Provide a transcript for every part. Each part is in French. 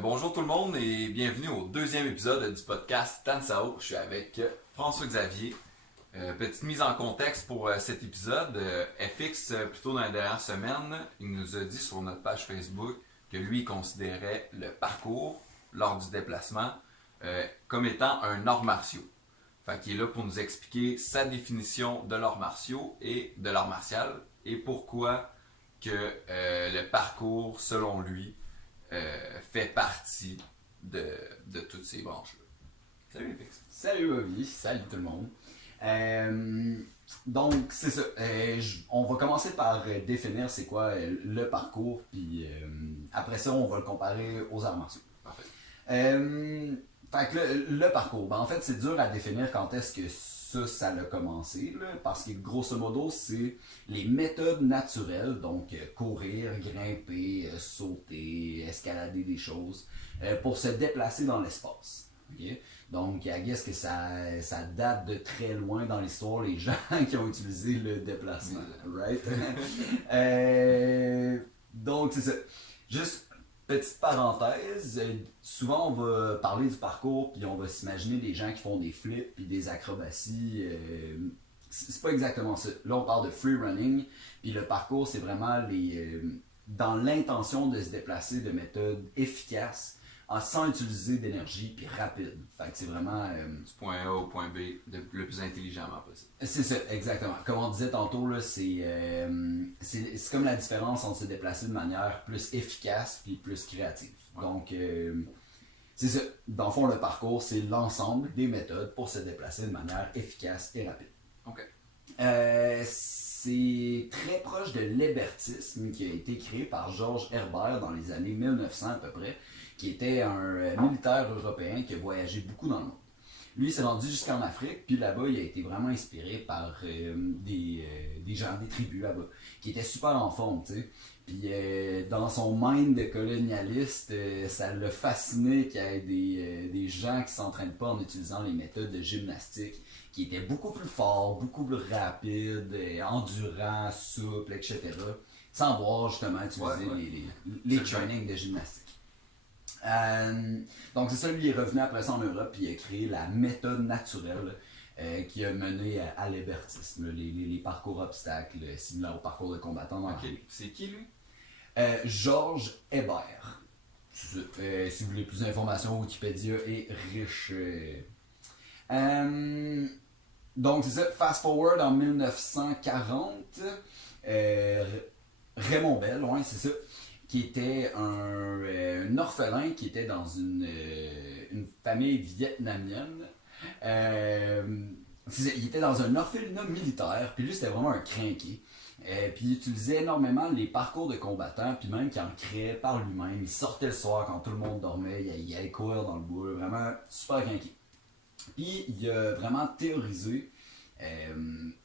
Bonjour tout le monde et bienvenue au deuxième épisode du podcast Tansao. Je suis avec François Xavier. Petite mise en contexte pour cet épisode. FX, plutôt dans les dernières semaines, il nous a dit sur notre page Facebook que lui, il considérait le parcours lors du déplacement comme étant un art martiaux. Fait qu'il est là pour nous expliquer sa définition de l'art martiaux et de l'art martial et pourquoi que le parcours, selon lui, fait partie de toutes ces branches-là. Salut FX. Salut Bobby, salut tout le monde. Donc c'est ça, on va commencer par définir c'est quoi le parcours, puis après ça on va le comparer aux arts martiaux. Parfait. Fait que le parcours, en fait c'est dur à définir quand est-ce que ça a commencé, là, parce que grosso modo c'est les méthodes naturelles, donc courir, grimper, sauter, escalader des choses, pour se déplacer dans l'espace. Okay? Donc, I guess que ça date de très loin dans l'histoire, les gens qui ont utilisé le déplacement, right? Donc, c'est ça. Juste, petite parenthèse, souvent on va parler du parcours, puis on va s'imaginer des gens qui font des flips, puis des acrobaties. C'est pas exactement ça. Là, on parle de free running, puis le parcours, c'est vraiment dans l'intention de se déplacer de méthode efficace, sans utiliser d'énergie puis rapide. Fait que c'est vraiment... Du point A au point B le plus intelligemment possible. C'est ça, exactement. Comme on disait tantôt, là, c'est comme la différence entre se déplacer de manière plus efficace puis plus créative. Ouais. Donc, c'est ça. Dans le fond, le parcours, c'est l'ensemble des méthodes pour se déplacer de manière efficace et rapide. OK. C'est très proche de l'hébertisme qui a été créé par Georges Herbert dans les années 1900 à peu près, qui était un militaire européen qui a voyagé beaucoup dans le monde. Lui, il s'est rendu jusqu'en Afrique, puis là-bas, il a été vraiment inspiré par des gens, des tribus là-bas, qui étaient super en forme, tu sais. Puis dans son mind de colonialiste, ça l'a fasciné qu'il y ait des gens qui ne s'entraînent pas en utilisant les méthodes de gymnastique, qui étaient beaucoup plus forts, beaucoup plus rapides, endurants, souples, etc. Sans voir justement utiliser les trainings de gymnastique. Donc c'est ça, lui il est revenu après ça en Europe et il a créé la méthode naturelle qui a mené à l'hébertisme, les parcours obstacles similaires au parcours de combattant dans okay. C'est qui lui? Georges Hébert. Si vous voulez plus d'informations, Wikipédia est riche. Donc c'est ça, fast forward en 1940, Raymond Bell, ouais c'est ça, qui était un orphelin qui était dans une famille vietnamienne. Il était dans un orphelinat militaire, puis lui c'était vraiment un crinqué. Puis il utilisait énormément les parcours de combattants, puis même qu'il en créait par lui-même. Il sortait le soir quand tout le monde dormait, il allait courir dans le bois, vraiment super crinqué. Puis il a vraiment théorisé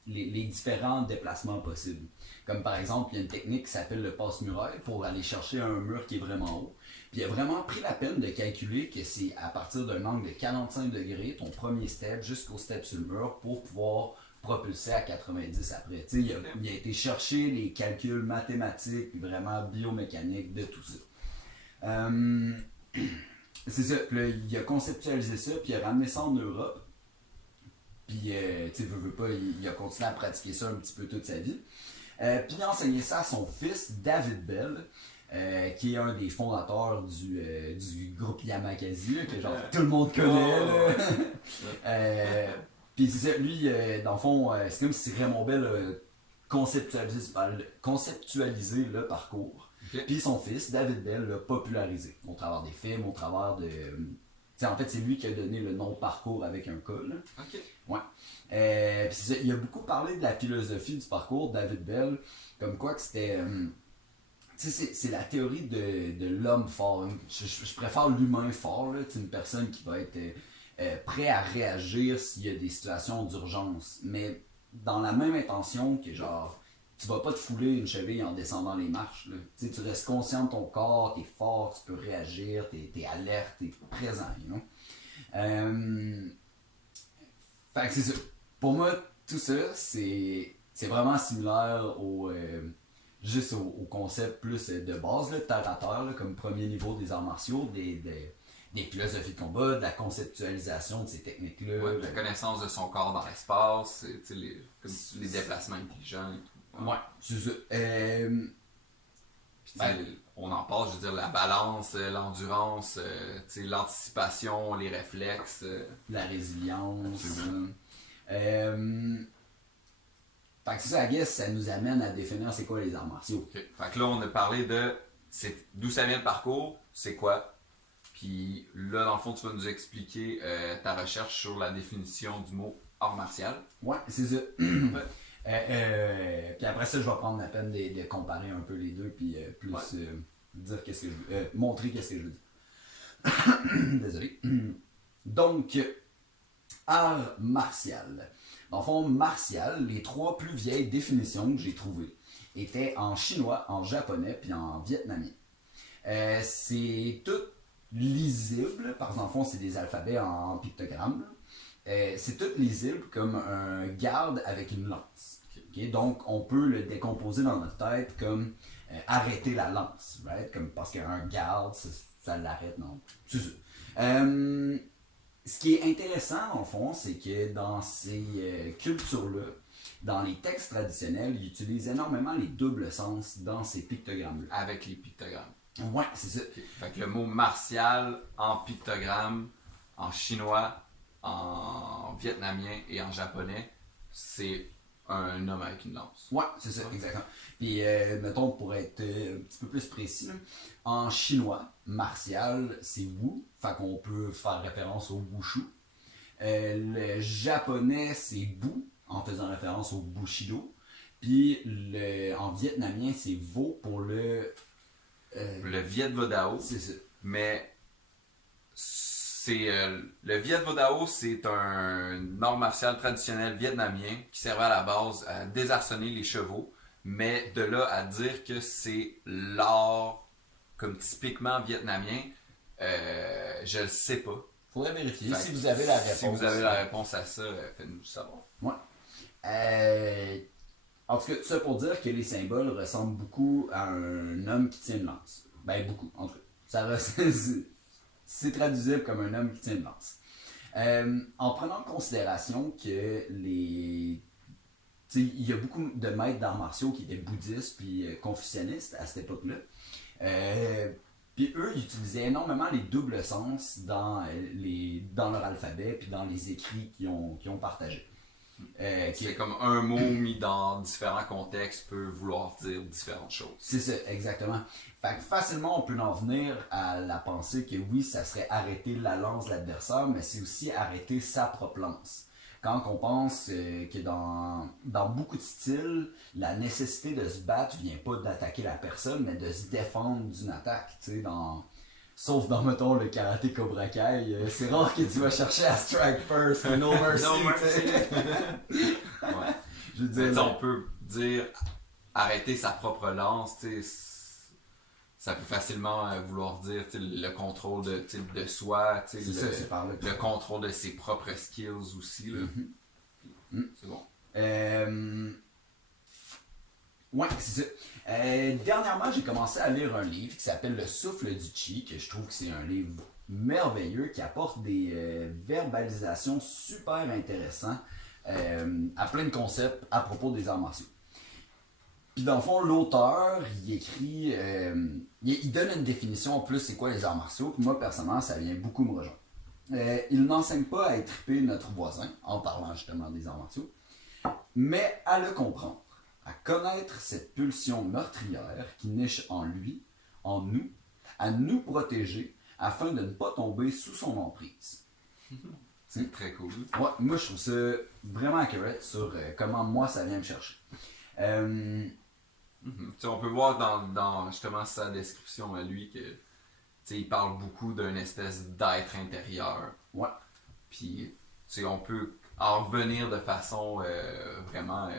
les différents déplacements possibles. Comme par exemple, il y a une technique qui s'appelle le passe-muraille pour aller chercher un mur qui est vraiment haut. Puis il a vraiment pris la peine de calculer que c'est à partir d'un angle de 45 degrés, ton premier step jusqu'au step sur le mur pour pouvoir propulser à 90 après. Il a été chercher les calculs mathématiques puis vraiment biomécaniques de tout ça. C'est ça, puis là, il a conceptualisé ça, puis il a ramené ça en Europe. Puis, tu sais, veut pas, il a continué à pratiquer ça un petit peu toute sa vie. Puis il a enseigné ça à son fils, David Bell, qui est un des fondateurs du groupe Yamakasi, que genre tout le monde connaît. Puis c'est ça, lui, dans le fond, c'est comme si Raymond Bell a conceptualisé le parcours. Okay. Puis son fils, David Bell, l'a popularisé au travers des films, au travers de... en fait, c'est lui qui a donné le nom parcours avec un K. Là. OK. Ouais. Puis c'est ça, il a beaucoup parlé de la philosophie du parcours, David Bell, comme quoi que c'était... c'est la théorie de l'homme fort. Je préfère l'humain fort, là, une personne qui va être prêt à réagir s'il y a des situations d'urgence. Mais dans la même intention que genre... Tu vas pas te fouler une cheville en descendant les marches. Là. Tu restes conscient de ton corps, t'es fort, tu peux réagir, t'es alerte, t'es présent. You know? Fait que c'est ça. Pour moi, tout ça, c'est vraiment similaire juste au concept plus de base, là, de terre à terre, là, comme premier niveau des arts martiaux, des philosophies de combat, de la conceptualisation de ces techniques-là. Ouais, la connaissance de son corps dans l'espace, les déplacements intelligents et tout. Ouais, c'est ça. Puis, on en parle, je veux dire, la balance, l'endurance, l'anticipation, les réflexes. La résilience. Fait que ça, I guess, ça nous amène à définir c'est quoi les arts martiaux. Okay. Fait que là, on a parlé de d'où ça vient le parcours, c'est quoi. Puis là, dans le fond, tu vas nous expliquer ta recherche sur la définition du mot art martial. Ouais, c'est ça. Puis après ça, je vais prendre la peine de comparer un peu les deux, puis plus dire qu'est-ce que je veux, montrer qu'est-ce que je veux dire. Désolé. Donc, art martial. Dans le fond, martial, les trois plus vieilles définitions que j'ai trouvées étaient en chinois, en japonais, puis en vietnamien. C'est tout lisible, parce qu'en fond, c'est des alphabets en pictogrammes. C'est tout lisible comme un garde avec une lance. Okay? Donc, on peut le décomposer dans notre tête comme arrêter la lance, right? Comme, parce qu'un garde, ça l'arrête, non? C'est ça. Ce qui est intéressant, en fond, c'est que dans ces cultures-là, dans les textes traditionnels, ils utilisent énormément les doubles sens dans ces pictogrammes-là. Avec les pictogrammes. Ouais, c'est ça. Okay. Fait que le mot martial en pictogramme, en chinois, en vietnamien et en japonais, c'est un homme avec une lance. Ouais, c'est ça, exactement. Puis, mettons, pour être un petit peu plus précis, là, en chinois, martial, c'est Wu, fait qu'on peut faire référence au Wushu. Le japonais, c'est Bu, en faisant référence au Bushido. Puis, en vietnamien, c'est Vo pour le Viet Vo Dao. C'est ça. Mais le Viet Vo Dao, c'est un art martial traditionnel vietnamien qui servait à la base à désarçonner les chevaux, mais de là à dire que c'est l'art comme typiquement vietnamien, je le sais pas. Faudrait vérifier. Si vous avez la réponse. Si vous avez la réponse à ça, faites-nous savoir. Ouais. En tout cas, ça pour dire que les symboles ressemblent beaucoup à un homme qui tient une lance. Ben, beaucoup, en tout cas. C'est traduisible comme un homme qui tient une lance. En prenant en considération que il y a beaucoup de maîtres d'arts martiaux qui étaient bouddhistes puis confucianistes à cette époque-là. Puis eux, ils utilisaient énormément les doubles sens dans leur alphabet puis dans les écrits qu'ils ont partagés. C'est comme un mot mis dans différents contextes peut vouloir dire différentes choses. C'est ça, exactement. Fait que facilement, on peut en venir à la pensée que oui, ça serait arrêter la lance de l'adversaire, mais c'est aussi arrêter sa propre lance. Quand on pense que dans beaucoup de styles, la nécessité de se battre vient pas d'attaquer la personne, mais de se défendre d'une attaque. Sauf dans, mettons, le karaté Cobra Kai, c'est rare que tu vas chercher à strike first, no mercy. No mercy. Ouais. Je veux dire, on peut dire arrêter sa propre lance, ça peut facilement vouloir dire le contrôle de soi, le contrôle de ses propres skills aussi. Là. C'est bon. Ouais, c'est ça. Dernièrement, j'ai commencé à lire un livre qui s'appelle Le Souffle du Chi, que je trouve que c'est un livre merveilleux qui apporte des verbalisations super intéressantes à plein de concepts à propos des arts martiaux. Puis dans le fond, l'auteur, il écrit, il donne une définition en plus c'est quoi les arts martiaux. Puis moi, personnellement, ça vient beaucoup me rejoindre. Il n'enseigne pas à étriper notre voisin en parlant justement des arts martiaux, mais à le comprendre. À connaître cette pulsion meurtrière qui niche en lui, en nous, à nous protéger afin de ne pas tomber sous son emprise. C'est très cool. Ouais, moi, je trouve ça vraiment accurate sur comment moi ça vient me chercher. On peut voir dans justement sa description à lui que il parle beaucoup d'une espèce d'être intérieur. Ouais. Puis on peut en revenir de façon vraiment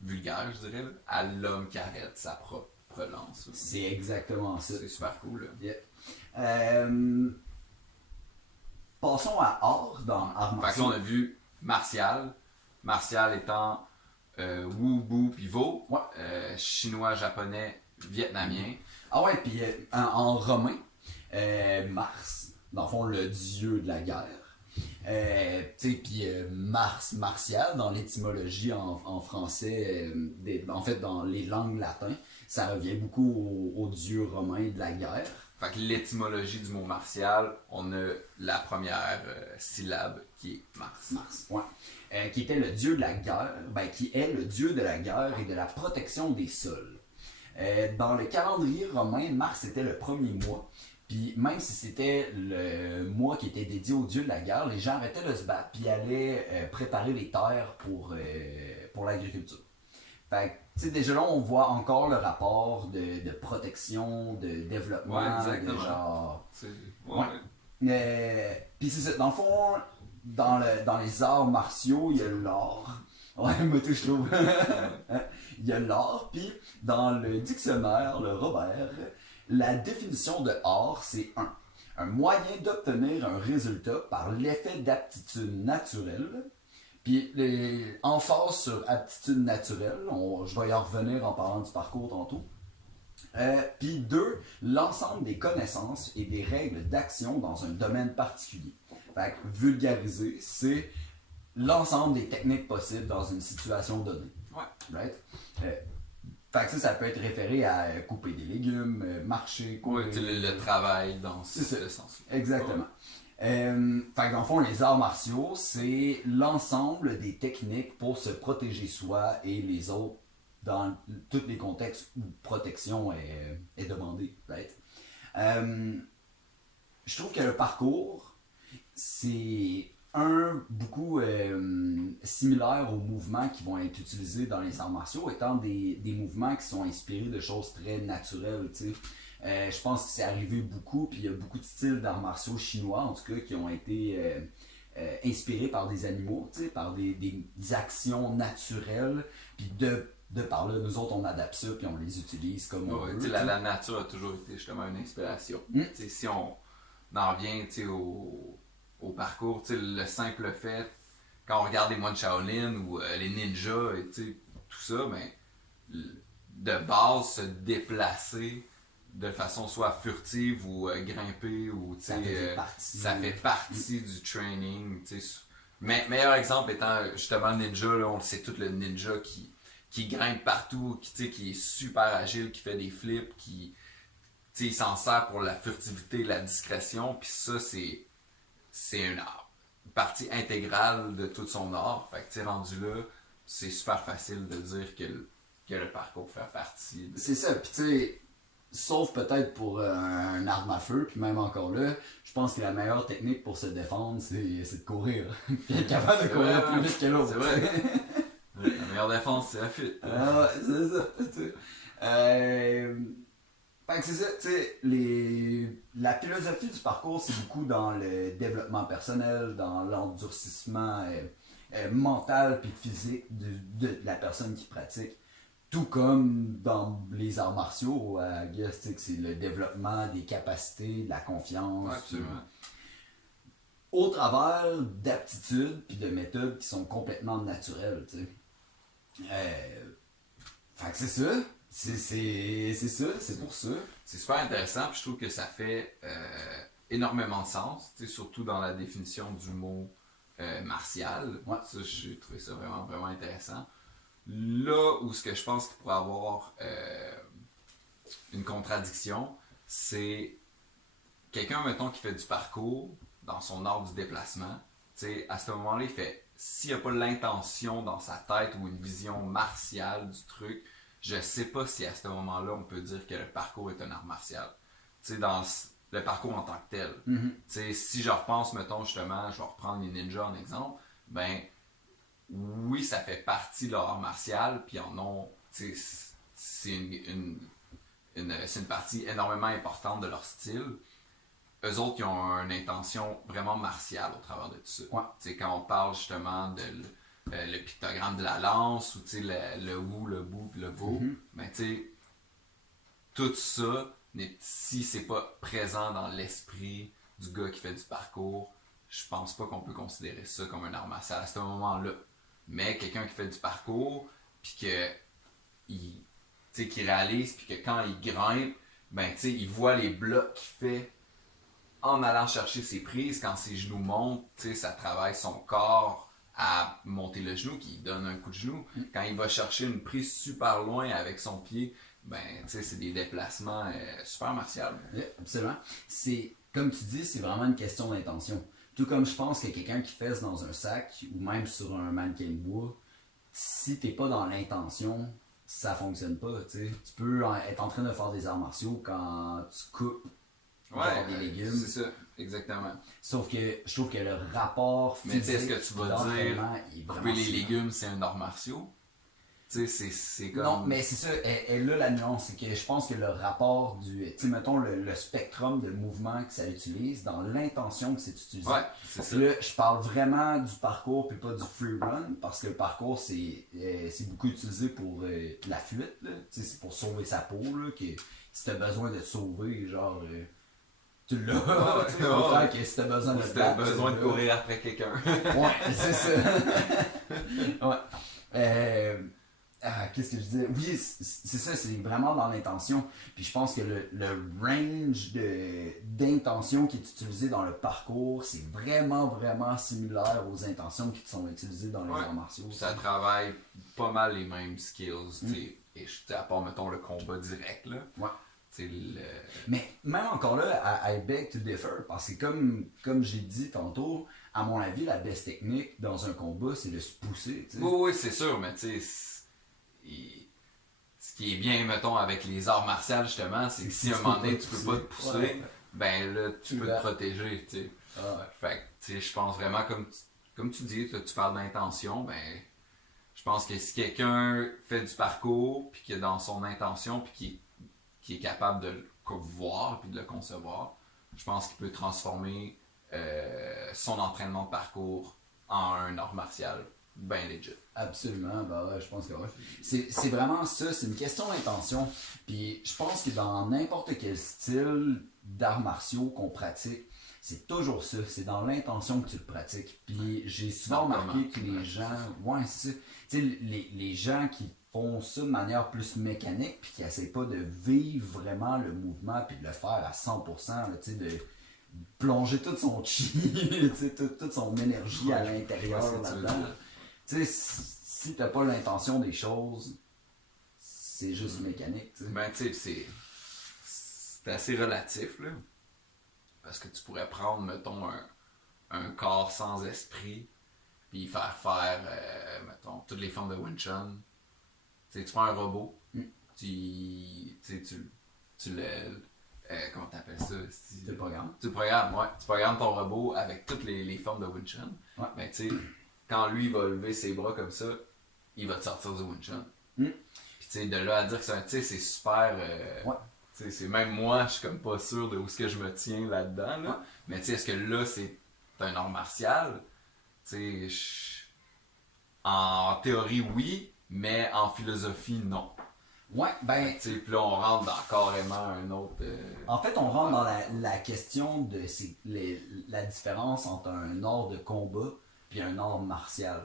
vulgaire, je dirais, à l'homme qui arrête sa propre lance. C'est exactement ça. C'est super cool. Yeah. Passons à art dans art martial. Fait que là, on a vu martial. Martial étant Wu, Bu, puis Vo. Ouais. Chinois, japonais, vietnamien. Ah ouais, puis en romain, Mars, dans le fond, le dieu de la guerre. Tu sais, puis Mars, martial, dans l'étymologie en français, en fait, dans les langues latines, ça revient beaucoup au dieu romain de la guerre. Fait que l'étymologie du mot martial, on a la première syllabe qui est Mars. Mars, ouais. Qui était le dieu de la guerre, qui est le dieu de la guerre et de la protection des sols. Dans le calendrier romain, Mars était le premier mois. Puis même si c'était le mois qui était dédié au dieu de la guerre, les gens arrêtaient de se battre puis allaient préparer les terres pour l'agriculture. Fait que, tu sais, déjà là, on voit encore le rapport de protection, de développement, Ouais, exactement. de genre... Ouais. Puis c'est ça, dans le fond, dans les arts martiaux, il y a l'art. Ouais, moi tout je trouve. Il y a l'art, puis dans le dictionnaire, le Robert, la définition de art, c'est un moyen d'obtenir un résultat par l'effet d'aptitude naturelle. Puis emphase sur aptitude naturelle, je vais y en revenir en parlant du parcours tantôt. Puis 2, l'ensemble des connaissances et des règles d'action dans un domaine particulier. Fait que vulgariser, c'est l'ensemble des techniques possibles dans une situation donnée. Ouais. Right? Fait que ça peut être référé à couper des légumes, marcher, courir. Ouais, le travail dans ce sens. Exactement. Fait que dans le fond, les arts martiaux, c'est l'ensemble des techniques pour se protéger soi et les autres dans tous les contextes où protection est demandée. Right? Je trouve que le parcours, c'est beaucoup similaire aux mouvements qui vont être utilisés dans les arts martiaux, étant des mouvements qui sont inspirés de choses très naturelles. Je pense que c'est arrivé beaucoup, puis il y a beaucoup de styles d'arts martiaux chinois, en tout cas, qui ont été inspirés par des animaux, par des actions naturelles, puis de par là, nous autres, on adapte ça, puis on les utilise comme on veut. La nature a toujours été justement une inspiration. Si on en revient au parcours, le simple fait, quand on regarde les moines Shaolin ou les ninjas, tout ça, de base, se déplacer de façon soit furtive ou grimper, ou ça fait partie du training. Meilleur exemple étant justement le ninja, là, on le sait tout, le ninja qui grimpe partout, qui est super agile, qui fait des flips, il s'en sert pour la furtivité, la discrétion, puis ça, c'est une partie intégrale de tout son art. Fait que rendu là, c'est super facile de dire que le parcours fait partie. C'est ça, puis tu sais, sauf peut-être pour un arme à feu, puis même encore là, je pense que la meilleure technique pour se défendre, c'est de courir. Puis être capable de courir plus vite que l'autre. C'est vrai. La meilleure défense, c'est la fuite. Ah ouais, c'est ça. Fait que c'est ça, tu sais, la philosophie du parcours, c'est beaucoup dans le développement personnel, dans l'endurcissement mental puis physique de la personne qui pratique. Tout comme dans les arts martiaux, c'est le développement des capacités, de la confiance. Ouais, absolument. Au travers d'aptitudes puis de méthodes qui sont complètement naturelles, tu sais. Fait que c'est ça. C'est pour ça. C'est super intéressant, puis je trouve que ça fait énormément de sens, surtout dans la définition du mot martial. Ouais. Ça, j'ai trouvé ça vraiment, vraiment intéressant. Là où ce que je pense qu'il pourrait avoir une contradiction, c'est quelqu'un, mettons, qui fait du parcours dans son art du déplacement. À ce moment-là, il fait, s'il n'y a pas l'intention dans sa tête ou une vision martiale du truc, je sais pas si à ce moment-là, on peut dire que le parcours est un art martial. Dans le parcours en tant que tel. Mm-hmm. Si je repense, mettons, justement, je vais reprendre les ninjas en exemple, oui, ça fait partie de leur art martial, puis en ont, c'est une partie énormément importante de leur style. Eux autres, ils ont une intention vraiment martiale au travers de tout ça. Ouais. Quand on parle justement de le pictogramme de la lance, ou le Wu, le Bu, le Vo, tout ça, si c'est pas présent dans l'esprit du gars qui fait du parcours, je pense pas qu'on peut considérer ça comme un art martial à ce moment-là. Mais quelqu'un qui fait du parcours, puis que qu'il réalise, puis que quand il grimpe, ben tu sais, il voit les blocs qu'il fait en allant chercher ses prises. Quand ses genoux montent, tu sais, ça travaille son corps à monter le genou, qui donne un coup de genou. Quand il va chercher une prise super loin avec son pied, ben tu sais, c'est des déplacements super martiaux. Oui, absolument. C'est, comme tu dis, c'est vraiment une question d'intention. Tout comme je pense que quelqu'un qui fesse dans un sac ou même sur un mannequin de bois, si t'es pas dans l'intention, ça fonctionne pas. Tu sais. Tu peux être en train de faire des arts martiaux quand tu coupes genre des légumes. C'est ça, exactement. Sauf que je trouve que le rapport Mais tu sais, physique est-ce que tu vas d'entraînement dire est couper vraiment les similaire. légumes, c'est un art martiaux? Tu sais, c'est comme... Non, mais c'est ça, elle là la nuance, c'est que je pense que le rapport du, tu sais, mettons le spectrum de mouvement que ça utilise, dans l'intention que c'est utilisé. Ouais, c'est ça. Puis là, je parle vraiment du parcours puis pas du free run, parce que le parcours c'est beaucoup utilisé pour la fuite, là. Tu sais, c'est pour sauver sa peau, là, que si t'as besoin de te sauver, genre, tu l'as. Tu sais, autant que si t'as besoin de te Si t'as battre, besoin tu de l'as. courir après quelqu'un. Ouais, c'est ça. Ouais. Qu'est-ce que je disais? Oui, c'est ça, c'est vraiment dans l'intention. Puis je pense que le range d'intention qui est utilisé dans le parcours, c'est vraiment similaire aux intentions qui sont utilisées dans les arts martiaux. Ça travaille pas mal les mêmes skills, tu sais. Et à part, mettons, le combat direct, là. Ouais. Tu sais, Mais même encore là, I beg to differ, parce que comme j'ai dit tantôt, à mon avis, la best technique dans un combat, c'est de se pousser. Tu sais. Oui, c'est sûr, mais tu sais, ce qui est bien, mettons, avec les arts martiaux, justement, c'est que si à un moment donné, tu peux pas te pousser, ben là, tu peux te protéger, tu sais. Fait que, tu sais, je pense vraiment, comme tu dis, tu parles d'intention, ben, je pense que si quelqu'un fait du parcours, puis qui est dans son intention, puis qui est capable de le voir, puis de le concevoir, je pense qu'il peut transformer son entraînement de parcours en un art martial ben legit. Absolument, bah ouais, je pense que ouais. C'est vraiment ça, c'est une question d'intention. Puis je pense que dans n'importe quel style d'arts martiaux qu'on pratique, c'est toujours ça, c'est dans l'intention que tu le pratiques. Puis j'ai souvent remarqué que les gens, ouais, c'est ça, tu sais, les gens qui font ça de manière plus mécanique, puis qui essaient pas de vivre vraiment le mouvement, puis de le faire à 100%, là, tu sais, de plonger toute son chi, tu sais, toute son énergie à l'intérieur là-dedans. Tu sais, si t'as pas l'intention des choses, c'est juste mécanique, tu sais. Ben, tu sais, c'est assez relatif, là. Parce que tu pourrais prendre, mettons, un corps sans esprit, puis faire, mettons, toutes les formes de Wing Chun. Tu sais, tu prends un robot, tu le... comment t'appelles ça? Tu le programmes. Tu le programmes, ouais. Tu programmes ton robot avec toutes les formes de Wing Chun. Ouais. Ben, tu sais, quand lui va lever ses bras comme ça, il va te sortir du Wing Chun. Puis tu sais, de là à dire que c'est un, tu sais, c'est super... Ouais. Tu sais, c'est même moi, je suis comme pas sûr de où est-ce que je me tiens là-dedans, là. Ouais. Mais tu sais, est-ce que là, c'est un art martial? Tu sais, en théorie, oui, mais en philosophie, non. Ouais, ben... Tu sais, puis là, on rentre dans carrément un autre... En fait, on rentre dans la question de la différence entre un art de combat puis un art martial.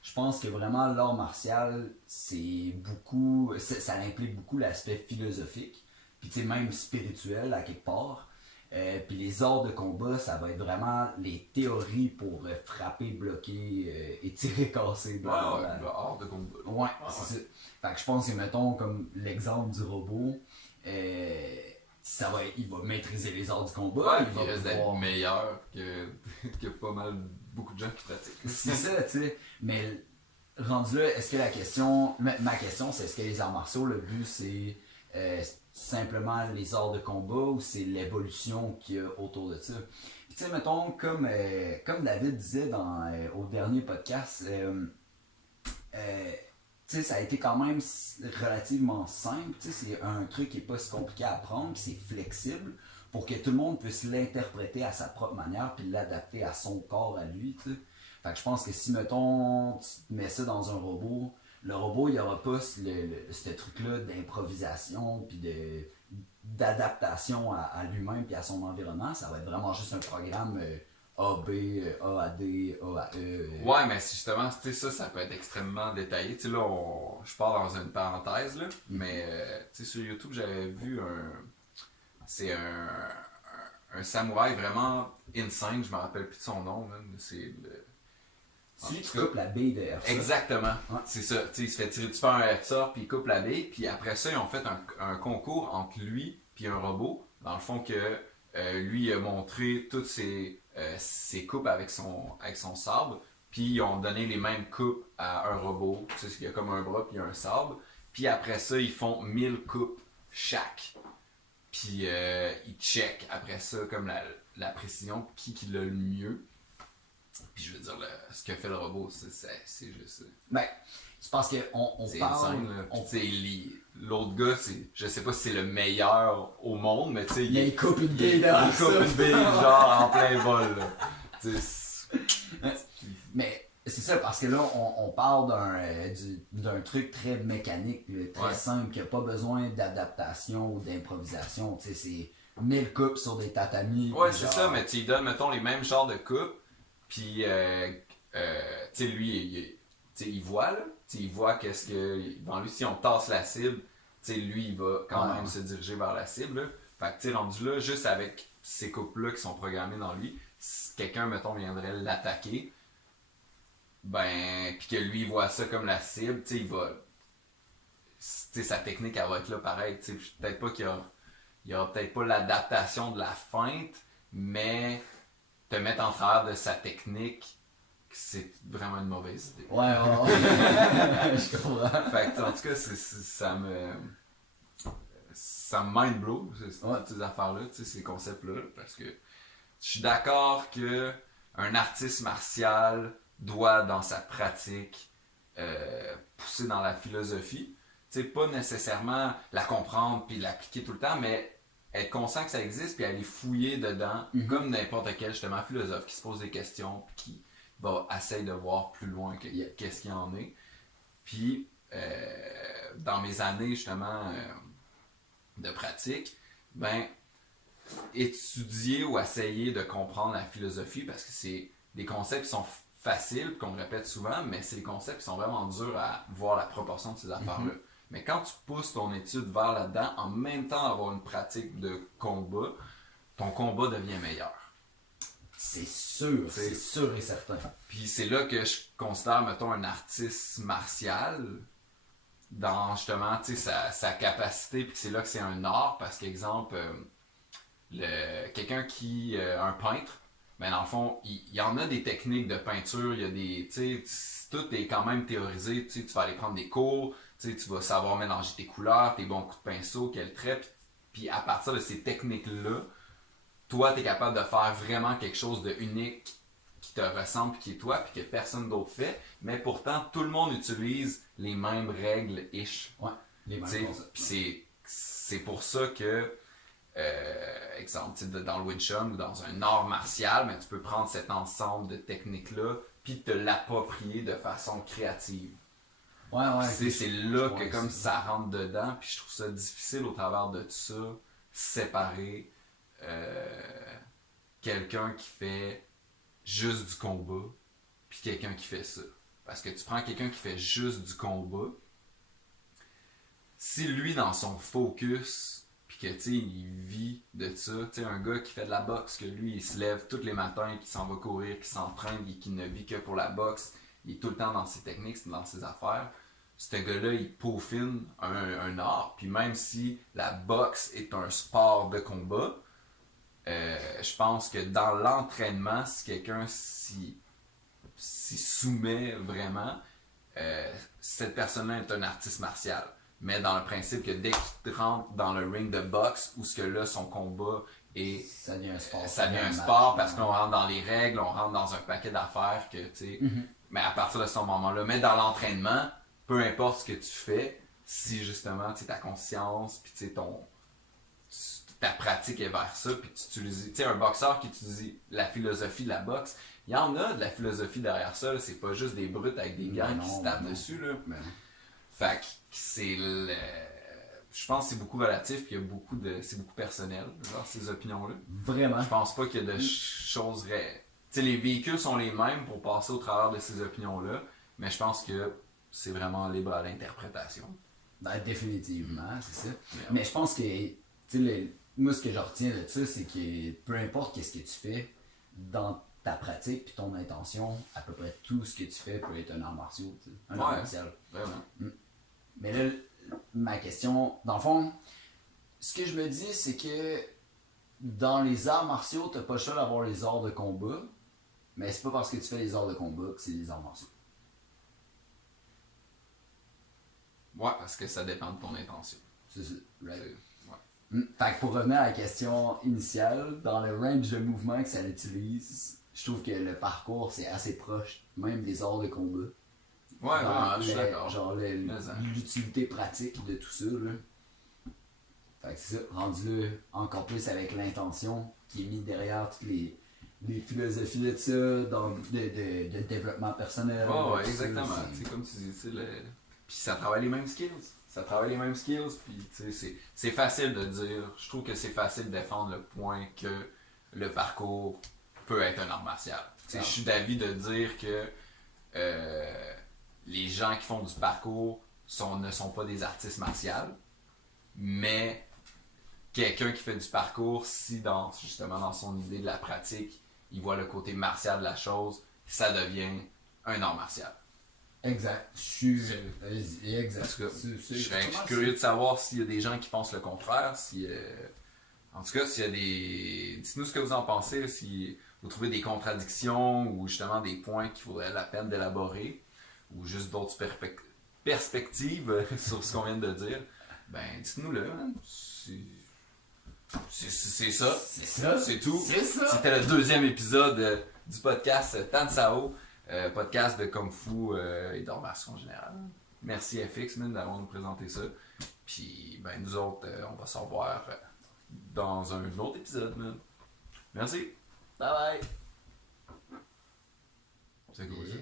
Je pense que vraiment l'art martial, c'est beaucoup, ça implique beaucoup l'aspect philosophique, puis tu sais, même spirituel à quelque part. Puis les arts de combat, ça va être vraiment les théories pour frapper, bloquer, étirer, casser. le art de combat. Ouais, c'est ça. Fait que je pense que, mettons, comme l'exemple du robot, il va maîtriser les arts du combat. Ouais, il va risque d'être pouvoir... meilleur que pas mal beaucoup de gens qui pratiquent. C'est ça, tu sais. Mais rendu là, est-ce que la question... Ma question, c'est est-ce que les arts martiaux, le but, c'est simplement les arts de combat ou c'est l'évolution qu'il y a autour de ça? Puis tu sais, mettons, comme David disait au dernier podcast, tu sais, ça a été quand même relativement simple. Tu sais, c'est un truc qui n'est pas si compliqué à apprendre, c'est flexible pour que tout le monde puisse l'interpréter à sa propre manière puis l'adapter à son corps, à lui. Tu sais. Fait que je pense que si, mettons, tu mets ça dans un robot, le robot, il n'y aura pas ce truc-là d'improvisation puis d'adaptation à lui-même puis à son environnement. Ça va être vraiment juste un programme AB, AAD, AAE. Ouais, mais c'est justement, tu sais, ça peut être extrêmement détaillé. Tu sais, là, je pars dans une parenthèse, là, mais tu sais, sur YouTube, j'avais vu c'est un samouraï vraiment insane, je me rappelle plus de son nom, là, c'est le... Celui qui coupe la baie de Airsoft. Exactement, Ouais. c'est ça. Tu sais, il se fait tirer dessus par un Airsoft, puis il coupe la baie, puis après ça, ils ont fait un concours entre lui puis un robot, dans le fond que lui il a montré toutes ses coupes avec son sabre, puis ils ont donné les mêmes coupes à un robot, tu sais, il y a comme un bras puis un sabre, puis après ça, ils font 1000 coupes chaque. Puis ils checkent après ça comme la précision, qui l'a le mieux. Puis je veux dire, ce que fait le robot, c'est juste... Ben, c'est parce qu'on c'est parle... insane, là. Puis tu sais, l'autre gars, je sais pas si c'est le meilleur au monde, mais tu sais... Il coupe une baie de Airsoft. Il coupe une baie, genre, en plein vol, là. Tu sais, Mais c'est ça, parce que là, on parle d'un truc très mécanique, là, très Ouais. simple, qui n'a pas besoin d'adaptation ou d'improvisation. Tu sais, c'est 1000 coupes sur des tatamis. ouais, puis c'est genre- ça, mais tu lui donnes, mettons, les mêmes genres de coupes, puis, tu sais, lui, tu sais, il voit, là. Tu sais, il voit qu'est-ce que... Dans lui, si on tasse la cible, tu sais, lui, il va quand Ouais. même se diriger vers la cible, là. Fait que, tu sais, rendu là, juste avec ces coupes-là qui sont programmées dans lui, si quelqu'un, mettons, viendrait l'attaquer, ben, puis que lui, il voit ça comme la cible, tu sais, il va... Tu sais, sa technique, elle va être là pareil, tu sais, peut-être pas il y aura peut-être pas l'adaptation de la feinte, mais te mettre en travers de sa technique, c'est vraiment une mauvaise idée. Ouais, ouais. Je comprends. Fait que, en tout cas, ça me mind blow, Ouais. ces affaires-là, tu sais, ces concepts-là, parce que je suis d'accord que un artiste martial doit, dans sa pratique, pousser dans la philosophie. Tu sais, pas nécessairement la comprendre puis l'appliquer tout le temps, mais être conscient que ça existe puis aller fouiller dedans, comme n'importe quel justement philosophe qui se pose des questions puis qui va essayer de voir plus loin qu'est-ce qu'il y en est. Puis, dans mes années justement de pratique, ben, étudier ou essayer de comprendre la philosophie parce que c'est des concepts qui sont faciles, qu'on répète souvent, mais c'est des concepts qui sont vraiment durs à voir la proportion de ces affaires-là. Mais quand tu pousses ton étude vers là-dedans, en même temps d'avoir une pratique de combat, ton combat devient meilleur. C'est sûr, c'est sûr et certain. Puis c'est là que je considère, mettons, un artiste martial dans justement sa capacité, puis c'est là que c'est un art, parce qu'exemple, quelqu'un qui, un peintre, ben dans le fond, il y en a des techniques de peinture, il y a des, tu sais, tout est quand même théorisé, tu sais, tu vas aller prendre des cours, tu sais, tu vas savoir mélanger tes couleurs, tes bons coups de pinceau, quel trait, puis à partir de ces techniques-là, toi, tu es capable de faire vraiment quelque chose de unique qui te ressemble, qui est toi, puis que personne d'autre fait, mais pourtant, tout le monde utilise les mêmes règles-ish. Ouais, les mêmes T'sais, concepts. Puis c'est pour ça que, exemple, dans le Wing Chun ou dans un art martial, mais tu peux prendre cet ensemble de techniques-là puis te l'approprier de façon créative. Ouais, ouais. C'est là Ouais, que comme c'est- ça rentre dedans, puis je trouve ça difficile au travers de tout ça, séparer quelqu'un qui fait juste du combat puis quelqu'un qui fait ça. Parce que tu prends quelqu'un qui fait juste du combat, si lui dans son focus puis que tu sais il vit de ça, tu sais un gars qui fait de la boxe, que lui il se lève tous les matins, qui s'en va courir, qui s'entraîne et qui ne vit que pour la boxe, il est tout le temps dans ses techniques, dans ses affaires. Ce gars-là, il peaufine un art, puis même si la boxe est un sport de combat, je pense que dans l'entraînement, si quelqu'un s'y soumet vraiment, cette personne-là est un artiste martial. Mais dans le principe que dès qu'il rentre dans le ring de boxe, où ce que là, son combat est... Ça devient un sport. ça devient un match, sport parce ouais. qu'on rentre dans les règles, on rentre dans un paquet d'affaires que, tu sais... Mhm. Mais à partir de ce moment-là, mais dans l'entraînement, peu importe ce que tu fais, si justement, tu sais, ta conscience, puis tu sais, ta pratique est vers ça, puis tu utilises... Tu sais, un boxeur qui utilise la philosophie de la boxe, il y en a de la philosophie derrière ça, là. C'est pas juste des brutes avec des gants qui se tapent dessus, là. Mais non. Fait que c'est le... Je pense que c'est beaucoup relatif, puis il y a c'est beaucoup personnel, genre, ces opinions-là. Vraiment. Je pense pas qu'il y a de choses sais, les véhicules sont les mêmes pour passer au travers de ces opinions-là, mais je pense que c'est vraiment libre à l'interprétation. Ben, définitivement, c'est ça. Mais, Mais je pense que, tu sais, moi, ce que je retiens de ça, c'est que peu importe qu'est-ce que tu fais dans ta pratique puis ton intention, à peu près tout ce que tu fais peut être un art martial, tu sais, un art Ouais. martial. Vraiment. Mais là, ma question, dans le fond, ce que je me dis, c'est que dans les arts martiaux, t'as pas le choix d'avoir les arts de combat, mais c'est pas parce que tu fais les arts de combat que c'est des arts martiaux. Ouais, parce que ça dépend de ton intention. C'est ça, right? Ouais. Fait que pour revenir à la question initiale, dans le range de mouvement que ça utilise, je trouve que le parcours c'est assez proche, même des arts de combat. Ouais, Dans vraiment, je suis d'accord. Genre l'utilité pratique de tout ça, là. Fait que c'est ça, rendu là encore plus avec l'intention qui est mise derrière toutes les philosophies de ça, de développement personnel. Oh, ouais, tout ça, exactement. Tu sais, comme tu dis, tu sais, puis ça travaille les mêmes skills. Ça travaille les mêmes skills, puis tu sais, c'est facile de dire. Je trouve que c'est facile de défendre le point que le parcours peut être un art martial. Tu sais, je suis d'avis de dire que les gens qui font du parcours ne sont pas des artistes martiaux, mais quelqu'un qui fait du parcours, si justement dans son idée de la pratique, il voit le côté martial de la chose, ça devient un art martial. Exact. Je suis. Exact. En tout cas, je serais curieux de savoir s'il y a des gens qui pensent le contraire. En tout cas, s'il y a des. Dites-nous ce que vous en pensez, si vous trouvez des contradictions ou justement des points qu'il vaudrait la peine d'élaborer, ou juste d'autres perspectives sur ce qu'on vient de dire. Ben, dites-nous-le. Hein. C'est ça. C'est ça. C'est tout. C'est ça. C'était le deuxième épisode du podcast Tansao, podcast de Kung Fu et d'arts martiaux en général. Merci FX d'avoir nous présenté ça. Puis ben nous autres, on va se revoir dans un autre épisode. Man. Merci. Bye bye. C'est cool. Yeah.